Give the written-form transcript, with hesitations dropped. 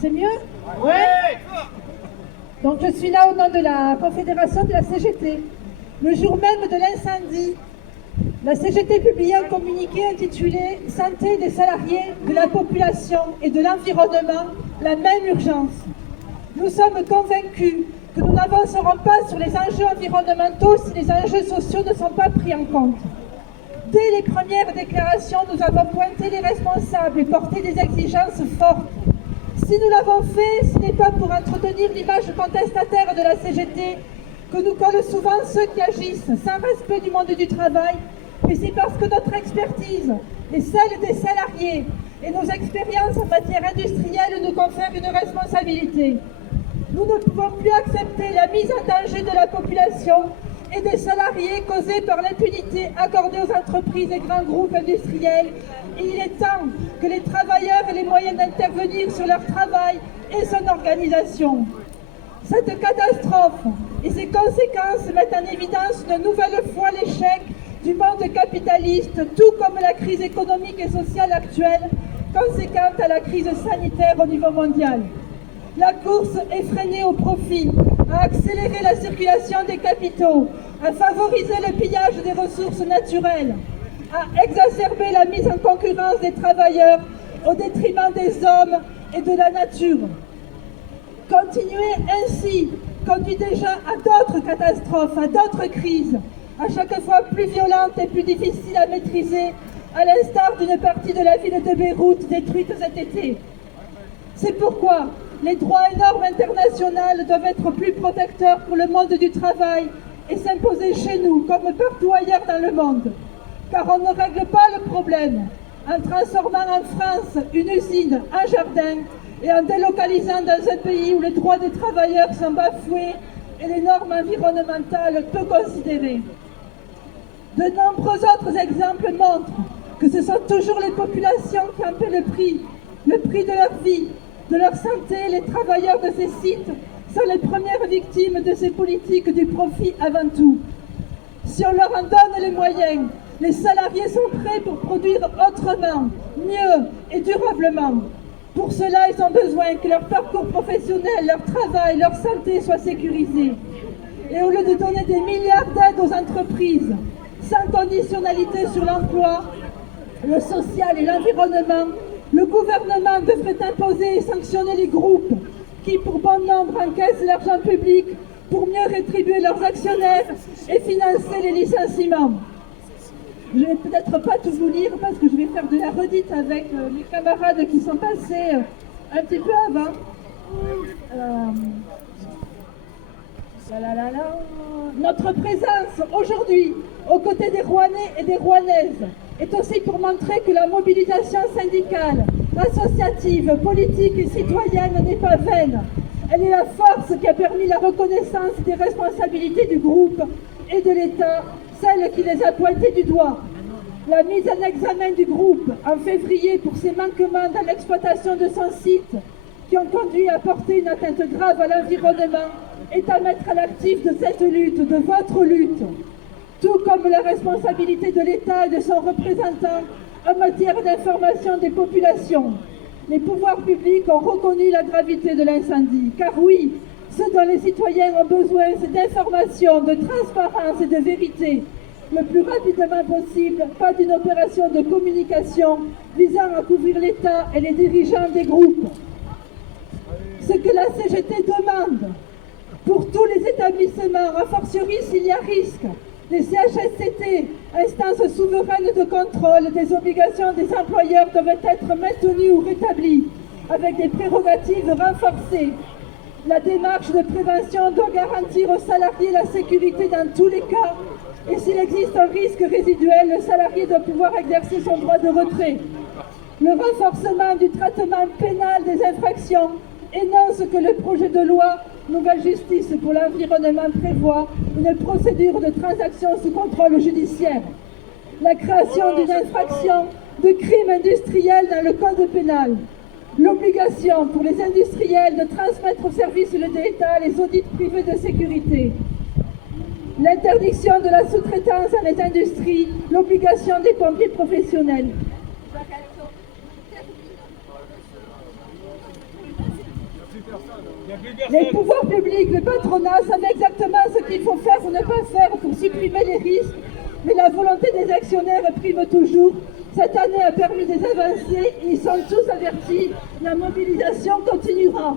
C'est mieux? Ouais. Donc je suis là au nom de la Confédération de la CGT. Le jour même de l'incendie, la CGT publiait un communiqué intitulé « Santé des salariés, de la population et de l'environnement, la même urgence ». Nous sommes convaincus que nous n'avancerons pas sur les enjeux environnementaux si les enjeux sociaux ne sont pas pris en compte. Dès les premières déclarations, nous avons pointé les responsables et porté des exigences fortes. Si nous l'avons fait, ce n'est pas pour entretenir l'image contestataire de la CGT que nous collent souvent ceux qui agissent sans respect du monde du travail, mais c'est parce que notre expertise et celle des salariés et nos expériences en matière industrielle nous confèrent une responsabilité. Nous ne pouvons plus accepter la mise en danger de la population et des salariés causés par l'impunité accordée aux entreprises et grands groupes industriels. Et il est temps que les travailleurs aient les moyens d'intervenir sur leur travail et son organisation. Cette catastrophe et ses conséquences mettent en évidence une nouvelle fois l'échec du monde capitaliste, tout comme la crise économique et sociale actuelle, conséquente à la crise sanitaire au niveau mondial. La course effrénée au profit a accéléré la circulation des capitaux, a favorisé le pillage des ressources naturelles, a exacerbé la mise en concurrence des travailleurs au détriment des hommes et de la nature. Continuer ainsi conduit déjà à d'autres catastrophes, à d'autres crises, à chaque fois plus violentes et plus difficiles à maîtriser, à l'instar d'une partie de la ville de Beyrouth détruite cet été. C'est pourquoi les droits et normes internationales doivent être plus protecteurs pour le monde du travail et s'imposer chez nous comme partout ailleurs dans le monde. Car on ne règle pas le problème en transformant en France une usine en jardin et en délocalisant dans un pays où les droits des travailleurs sont bafoués et les normes environnementales peu considérées. De nombreux autres exemples montrent que ce sont toujours les populations qui en paient le prix de leur vie, de leur santé. Les travailleurs de ces sites sont les premières victimes de ces politiques du profit avant tout. Si on leur en donne les moyens, les salariés sont prêts pour produire autrement, mieux et durablement. Pour cela, ils ont besoin que leur parcours professionnel, leur travail, leur santé soient sécurisés. Et au lieu de donner des milliards d'aides aux entreprises, sans conditionnalité sur l'emploi, le social et l'environnement, le gouvernement devrait imposer et sanctionner les groupes qui, pour bon nombre, encaissent l'argent public pour mieux rétribuer leurs actionnaires et financer les licenciements. Je ne vais peut-être pas tout vous lire parce que je vais faire de la redite avec mes camarades qui sont passés un petit peu avant. Notre présence aujourd'hui aux côtés des Rouennais et des Rouennaises est aussi pour montrer que la mobilisation syndicale, associative, politique et citoyenne n'est pas vaine. Elle est la force qui a permis la reconnaissance des responsabilités du groupe et de l'État, celle qui les a pointées du doigt. La mise en examen du groupe en février pour ses manquements dans l'exploitation de son site, qui ont conduit à porter une atteinte grave à l'environnement, est à mettre à l'actif de cette lutte, de votre lutte, tout comme la responsabilité de l'État et de son représentant en matière d'information des populations. Les pouvoirs publics ont reconnu la gravité de l'incendie, car oui, ce dont les citoyens ont besoin, c'est d'information, de transparence et de vérité, le plus rapidement possible, pas d'une opération de communication visant à couvrir l'État et les dirigeants des groupes. Ce que la CGT demande pour tous les établissements, a fortiori s'il y a risque, les CHSCT, instances souveraines de contrôle des obligations des employeurs, doivent être maintenues ou rétablies avec des prérogatives renforcées. La démarche de prévention doit garantir aux salariés la sécurité dans tous les cas et s'il existe un risque résiduel, le salarié doit pouvoir exercer son droit de retrait. Le renforcement du traitement pénal des infractions énonce que le projet de loi Nouvelle Justice pour l'environnement prévoit une procédure de transaction sous contrôle judiciaire. La création d'une infraction de crime industriel dans le code pénal. L'obligation pour les industriels de transmettre au service de l'État les audits privés de sécurité. L'interdiction de la sous-traitance dans les industries, l'obligation des pompiers professionnels. Les pouvoirs publics, le patronat savent exactement ce qu'il faut faire ou ne pas faire pour supprimer les risques, mais la volonté des actionnaires prime toujours. Cette année a permis des avancées, ils sont tous avertis, la mobilisation continuera.